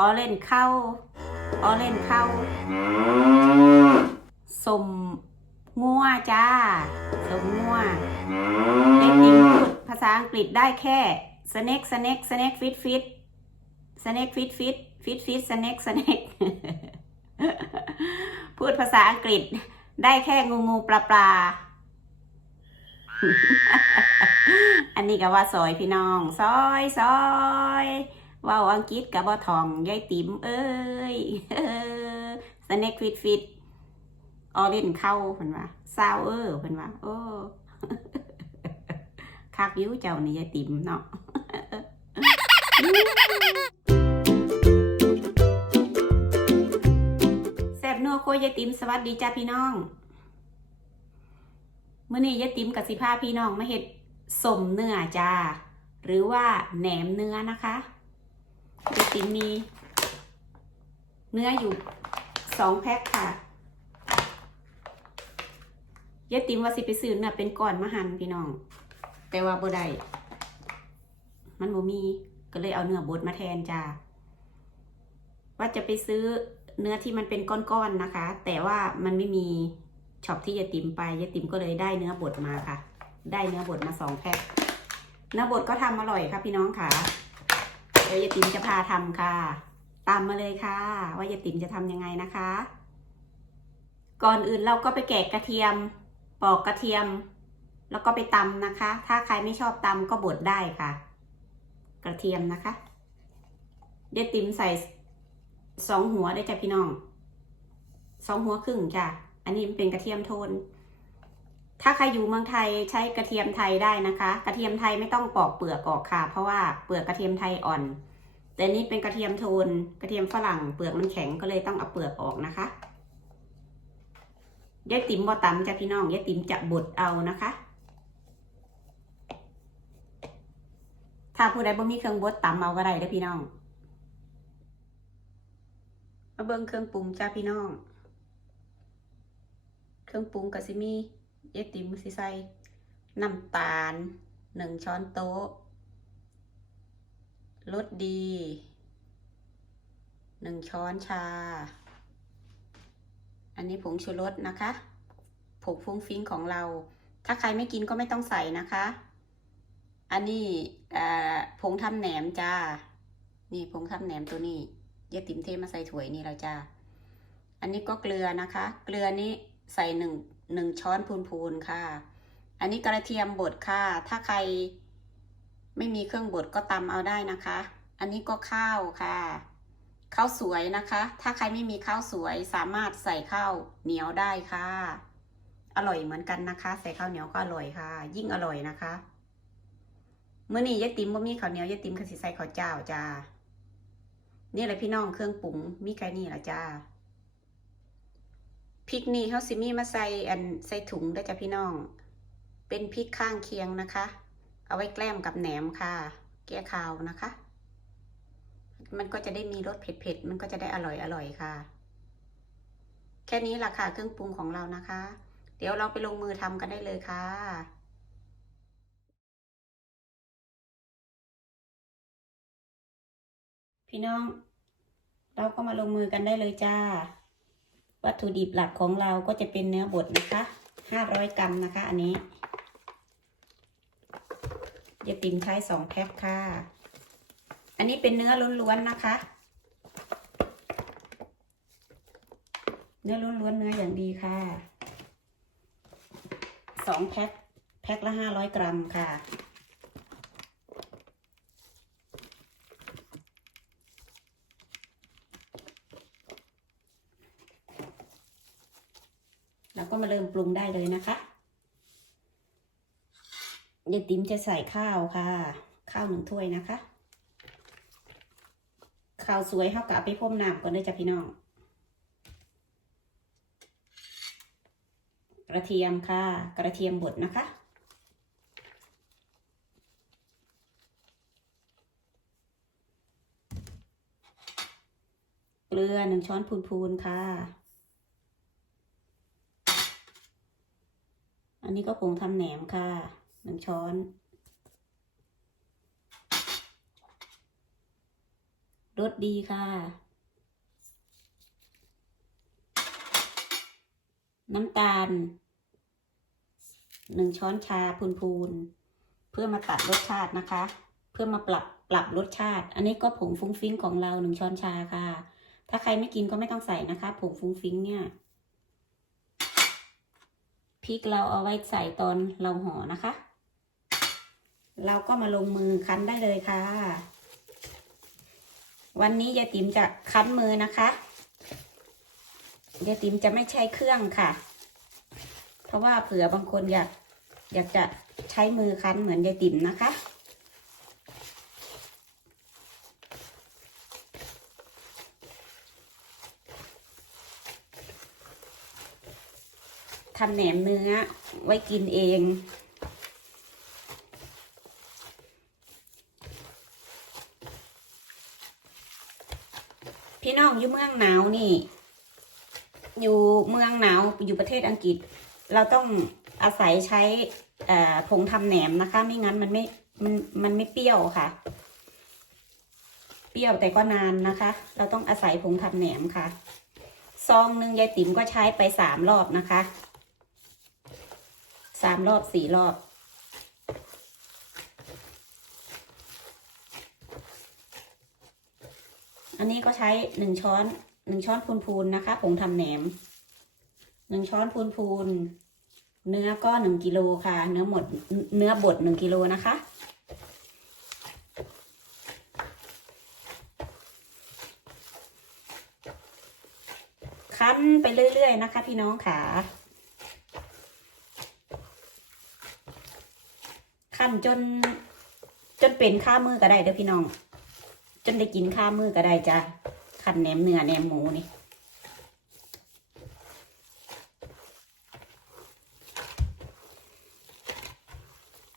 ออเล่นเข้าออเล่นเข้าสมงัวจ้าสมงัวเด็กหญิงพูดภาษาอังกฤษได้แค่ snake snake snake fit fit snake fit fit fit fit snake snake พูดภาษาอังกฤษได้แค่งูงูปลาปลา อันนี้ก็ว่าซอยพี่น้อง ซอยซอย ว่าอังกฤษกับบ่ทองยายติ๋มเอ้ยสเน็กฟิตฟิตออเล่นเข้าเพิ่นว่าซาวเออเพิ่นว่าโอ้คักยิ้วเจ้านี่ยายติ๋มเนาะแซบนัวโคยายติ๋มสวัสดีจ้าพี่น้องเมื่อนี้ยายติ๋มกับสิพาพี่น้องมาเฮ็ดสมเนื้อจ้า หรือว่าแหนมเนื้อนะคะ ยาติมมี เนื้ออยู่สองแพ็คค่ะยายติ๋มว่าสิไปซื้อเนื้อเป็นก้อนมาหั่นพี่น้อง แต่ว่าบ่ได้มันบ่มีก็เลยเอาเนื้อบดมาแทนจ้าว่าจะไปซื้อเนื้อที่มันเป็นก้อนๆนะคะ แต่ว่ามันไม่มีช็อปที่ยายติ๋มไปยายติ๋มก็เลยได้เนื้อบดมาค่ะ ได้เนื้อบดมาสองแพ็คเนื้อบดก็ทำอร่อยค่ะพี่น้องค่ะ เดี๋ยวยายติ๋มจะพาทำค่ะ ตามมาเลยค่ะ ว่ายายติ๋มจะทำยังไงนะคะ ก่อนอื่นเราก็ไปแกะกระเทียม ปอกกระเทียม แล้วก็ไปตำนะคะ ถ้าใครไม่ชอบตำก็บดได้ค่ะ กระเทียมนะคะยายติ๋มใส่สองหัวได้จ้ะพี่น้องสองหัวครึ่งจ้ะ อันนี้มันเป็นกระเทียมโทน ถ้าใครอยู่เมืองไทยใช้กระเทียมไทยได้นะคะ กระเทียมไทยไม่ต้องปอกเปลือกออกค่ะ เพราะว่าเปลือกกระเทียมไทยอ่อน แต่นี่เป็นกระเทียมโทนกระเทียมฝรั่งเปลือกมันแข็งก็เลยต้องเอาเปลือกออกนะคะยายติ๋มบอตำจ้ะพี่น้องยายติ๋มจะบดเอานะคะ ถ้าผู้ใดบ่มีเครื่องบดตำเอาก็ได้เด้อพี่น้องมาเบิ่งเครื่องปรุงจ้าพี่น้อง เครื่องปรุงกับซิมี เยดติมสิใส่น้ำตาลหนึ่งช้อนโต๊ะรสดีหนึ่งช้อนชา อันนี้ผงชูรสนะคะผงฟุ้งฟิ้งของเรา ถ้าใครไม่กินก็ไม่ต้องใส่นะคะ อันนี้ผงทำแหนมจ้า นี่ผงทำแหนมตัวนี้ยายติ๋มเทมาใส่ถ้วยนี่แล้วจ้า อันนี้ก็เกลือนะคะ เกลือนี้ใส่หนึ่ง หนึ่งช้อนพูนๆค่ะ อันนี้กระเทียมบดค่ะ ถ้าใครไม่มีเครื่องบดก็ตำเอาได้นะคะ อันนี้ก็ข้าวค่ะ ข้าวสวยนะคะ ถ้าใครไม่มีข้าวสวยสามารถใส่ข้าวเหนียวได้ค่ะ อร่อยเหมือนกันนะคะ ใส่ข้าวเหนียวก็อร่อยค่ะ ยิ่งอร่อยนะคะเมื่อนี้ยายติมบ่มีข้าวเหนียวยายติ๋มก็สิใส่ข้าวเจ้าจ้านี่แหละพี่น้องเครื่องปรุงมีแค่นี้ละจ้า พริกนี่เขาสิมีมาใส่อันใส่ถุงได้จ้ะพี่น้อง เป็นพริกข้างเคียงนะคะ เอาไว้แกล้มกับแหนมค่ะแก้คาวนะคะ มันก็จะได้มีรสเผ็ดๆ มันก็จะได้อร่อยอร่อยค่ะ แค่นี้ละค่ะเครื่องปรุงของเรานะคะ เดี๋ยวเราไปลงมือทำกันได้เลยค่ะพี่น้อง เราก็มาลงมือกันได้เลยจ้า วัตถุดิบหลักของเราก็จะเป็นเนื้อบดนะคะห้าร้อยกรัมนะคะ อันนี้ยาติมใช้สองแพ็คค่ะ อันนี้เป็นเนื้อล้วนๆนะคะ เนื้อล้วนๆเนื้ออย่างดีค่ะสองแพ็คแพ็คละห้าร้อยกรัมค่ะ เราก็มาเริ่ม ปรุงได้เลยนะคะยายติ๋มจะใส่ข้าวค่ะ ข้าวหนึ่งถ้วยนะคะ ข้าวสวยเท่ากับเอาไปพ่มน้ำก่อนเลยจ้ะพี่น้อง กระเทียมค่ะ กระเทียมบดนะคะเกลือหนึ่งช้อนพูนๆค่ะ อันนี้ก็ผงทำแหนมค่ะหนึ่งช้อนรรสดีค่ะ น้ำตาลหนึ่งช้อนชาพูนๆเพื่อมาตัดรสชาตินะคะ เพื่อมาปรับปรับรสชาติ อันนี้ก็ผงฟุ้งฟิ้งของเราหนึ่งช้อนชาค่ะ ถ้าใครไม่กินก็ไม่ต้องใส่นะคะ ผงฟุ้งฟิ้งเนี่ย พริกเราเอาไว้ใส่ตอนเราห่อนะคะ เราก็มาลงมือคั้นได้เลยค่ะ วันนี้ยายติ๋มจะคั้นมือนะคะยายติ๋มจะไม่ใช้เครื่องค่ะ เพราะว่าเผื่อบางคนอยากอยากจะใช้มือคั้นเหมือนยายติ๋มนะคะ ทำแหนมเนื้อไว้กินเอง พี่น้องอยู่เมืองหนาวนี่ อยู่เมืองหนาวอยู่ประเทศอังกฤษ เราต้องอาศัยใช้ผงทำแหนมนะคะ ไม่งั้นมันไม่มันมันไม่เปรี้ยวค่ะ เปรี้ยวแต่ก็นานนะคะ เราต้องอาศัยผงทำแหนมค่ะ ซองหนึ่งยายติ๋มก็ใช้ไปสามรอบนะคะ สามรอบสี่รอบ อันนี้ก็ใช้หนึ่งช้อนหนึ่งช้อนพูนๆนะคะผงทำแหนมหนึ่งช้อนพูนๆเนื้อก็หนึ่งกิโลค่ะ เนื้อหมดเนื้อบดหนึ่งกิโลนะคะคั้นไปเรื่อย ๆ นะคะ พี่น้องค่ะ ขั้นจน จนเป็นข้ามือก็ได้เด้อพี่น้อง จนได้กินข้ามือก็ได้จ้ะขั้นแหนมเนื้อแหนมหมูนี่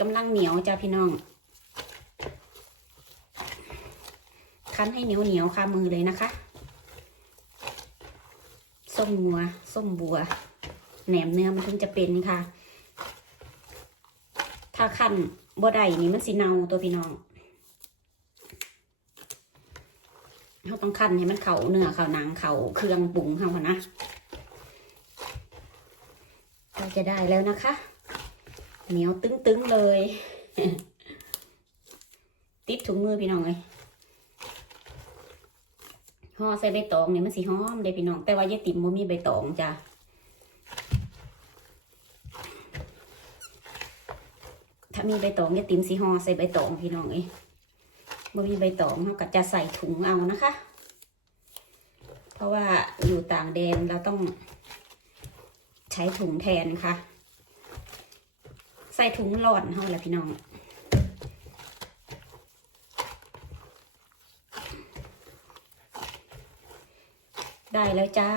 กำลังเหนียวจ้ะพี่น้อง คั้นให้เหนียวเหนียวๆคามือเลยนะคะ ส้มงัว ส้มบัว แหนมเนื้อมันถึงจะเป็นค่ะาขั้นบ่ได้นี่มันสิเนาตัวพี่น้องเราต้องขั้นให้มันเข่าเนื้อเข่าหนังเข่าเครื่องปรุงเขานะเราจะได้แล้วนะคะ เหนียวตึงๆเลย ติดถุงมือพี่น้องเลยห่อใส่ใบตองเนี่ยมันสีหอมเลยพี่น้อง แต่ว่าเยติ๋มบ่มีใบตองจ้ะ ถ้า มีใบตองเยายติ๋มสีห่อใส่ใบตองพี่น้องเอ้ยบ่มีใบตองเราก็จะใส่ถุงเอานะคะ เพราะว่าอยู่ต่างแดนเราต้องใช้ถุงแทนค่ะ ใส่ถุงหลอนเฮาละพี่น้องได้แล้วจ้า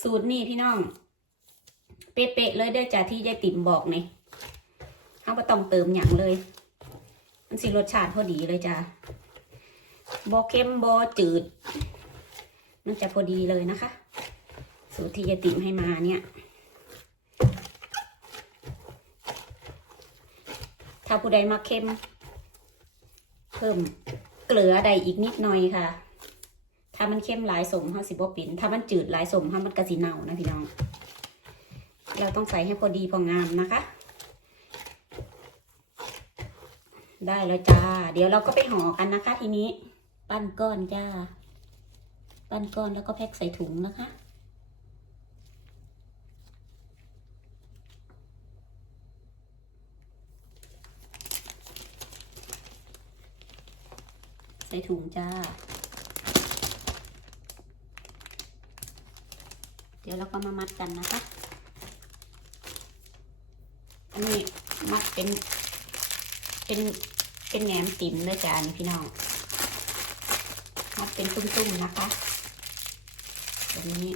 สูตรนี่พี่น้อง เป๊ะๆเลยเด้อจ้าที่ยายติ๋มบอกนี่เฮาบ่ต้องเติมหยังเลย มันสิรสชาติพอดีเลยจ้าบ่เค็มบ่จืดมันจะพอดีเลยนะคะ สูตรที่ยายติ๋มให้มาเนี่ย ถ้าผู้ใดมาเค็ม เพิ่มเกลือใดอีกนิดหน่อยค่ะ ถ้ามันเข้มหลายสมเฮาสิบ่เป็นถ้ามันจืดหลายสมเฮามันกระสิเน่านะพี่น้อง เราต้องใส่ให้พอดีพองามนะคะ ได้แล้วจ้า เดี๋ยวเราก็ไปห่อกันนะคะ ทีนี้ ปั้นก้อนจ้า ปั้นก้อนแล้วก็แพ็คใส่ถุงนะคะใส่ถุงจ้า เดี๋ยวเราก็มามัดกันนะคะ อันนี้มัดเป็น เป็นเป็นแหนมติ๋มเลยจ้านี่พี่น้องมัดเป็นตุ้มๆนะคะแบบนี้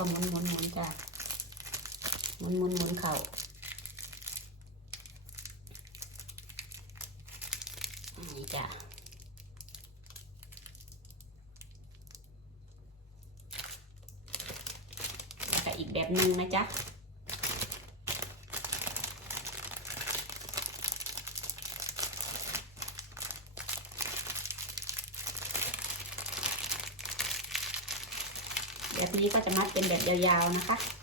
ก็หมุนหมุนหมุนจ้ะหมุนหมุนหมุนเข่านี่ จ้ะแล้วก็อีกแบบหนึ่งนะจ๊ะแบบนี้ก็จะมัดเป็นแบบยาวๆนะคะ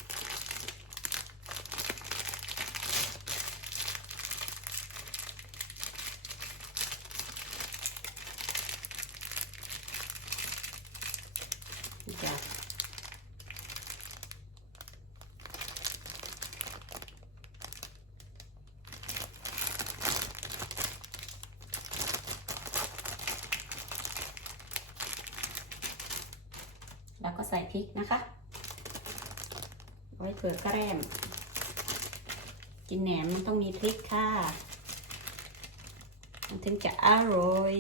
แล้วก็ใส่พริกนะคะไว้เผื่อแกล้มกินแหนมมันต้องมีพริกค่ะ มันถึงจะอร่อย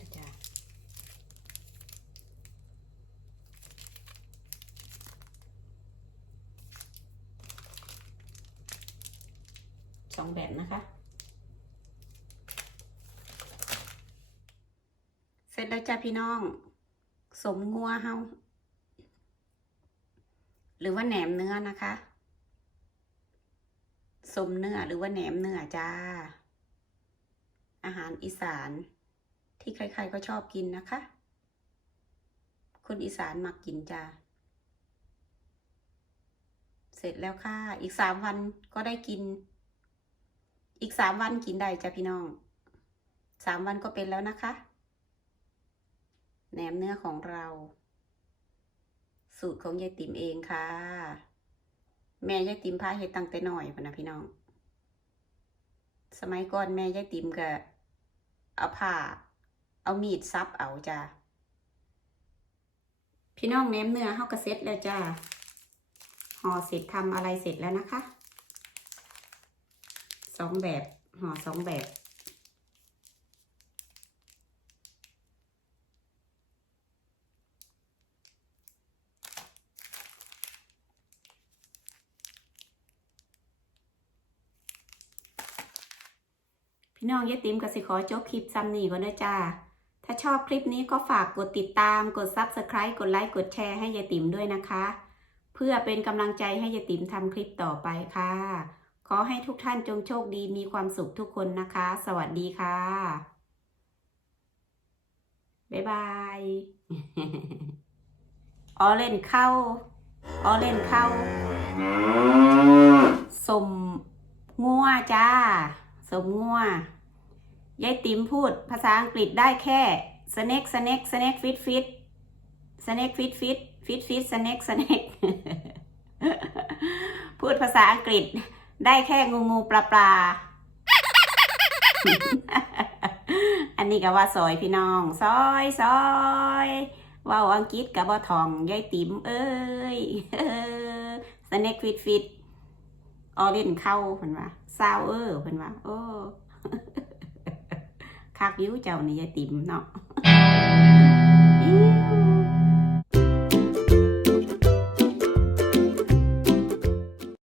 นี่จ้ะส องแบบนะคะ เสร็จแล้วจ้ะพี่น้อง สมงัวเฮาหรือว่าแหนมเนื้อนะคะสมเนื้อหรือว่าแหนมเนื้อจ้า อาหารอีสานที่ใครๆก็ชอบกินนะคะ คนอีสานมักกินจ้า เสร็จแล้วค่ะ อีกสามวันก็ได้กิน อีกสามวันกินได้จ้ะพี่น้องสามวันก็เป็นแล้วนะคะ แหนมเนื้อของเรา สูตรของยายติ๋มเองค่ะ แม่ยายติ๋มพาเฮ็ดตั้งแต่น้อยพนะพี่น้อง สมัยก่อนแม่ยายติ๋มก็เอาผ้าเอามีดซับเอาจ้าพี่น้องแหนมเนื้อเฮาก็เสร็จแล้วจ้าห่อเสร็จทำอะไรเสร็จแล้วนะคะ องแบบห่อสองแบบพี่น้องยายติ๋มก็สิขอจบคลิปซ้ำนี้ก่อนนะจ้า ถ้าชอบคลิปนี้ก็ฝากกดติดตาม กด Subscribe กดไลค์ กดแชร์ให้ยายติ๋มด้วยนะคะ เพื่อเป็นกำลังใจให้ยายติ๋มทำคลิปต่อไปค่ะ อให้ทุกท่านจงโชคดีมีความสุขทุกคนนะคะ สวัสดีค่ะ บ๊ายบายออเล่นเข้าออเล่นเข้าสมงัวจ้า สมงัวยายติ๋มพูดภาษาอังกฤษได้แค่ snake snake snake fit fit snake fit fit fit fit snake snake พูดภาษาอังกฤษ ได้แค่งูงูปลาปลา อันนี้ก็ว่าซอยพี่น้องซอยซอยว่าอังกฤษกับบ่ทองยายติ๋มเอ้ย snake fit fit ออเล่นเข้าเพิ่นว่าซาวเออเพิ่นว่าโอ้คักยิ้วเจ้านี่ยายติ๋มเนาะ